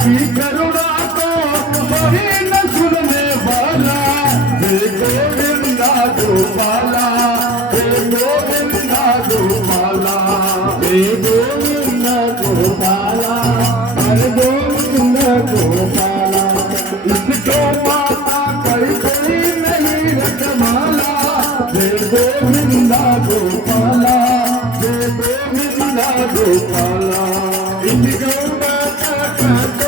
की करुणा को कोई न सुनने वाला। हे गोविंदा गोपाला, हे गोविंदा गोपाला, हे गोविंद गोपाला, हरे गोविंद गोपाला। इसको माता कोई नहीं रखवाला। हे गोविंदा गोपाला, हे गोविंदा गोपाला। इन गौ माता का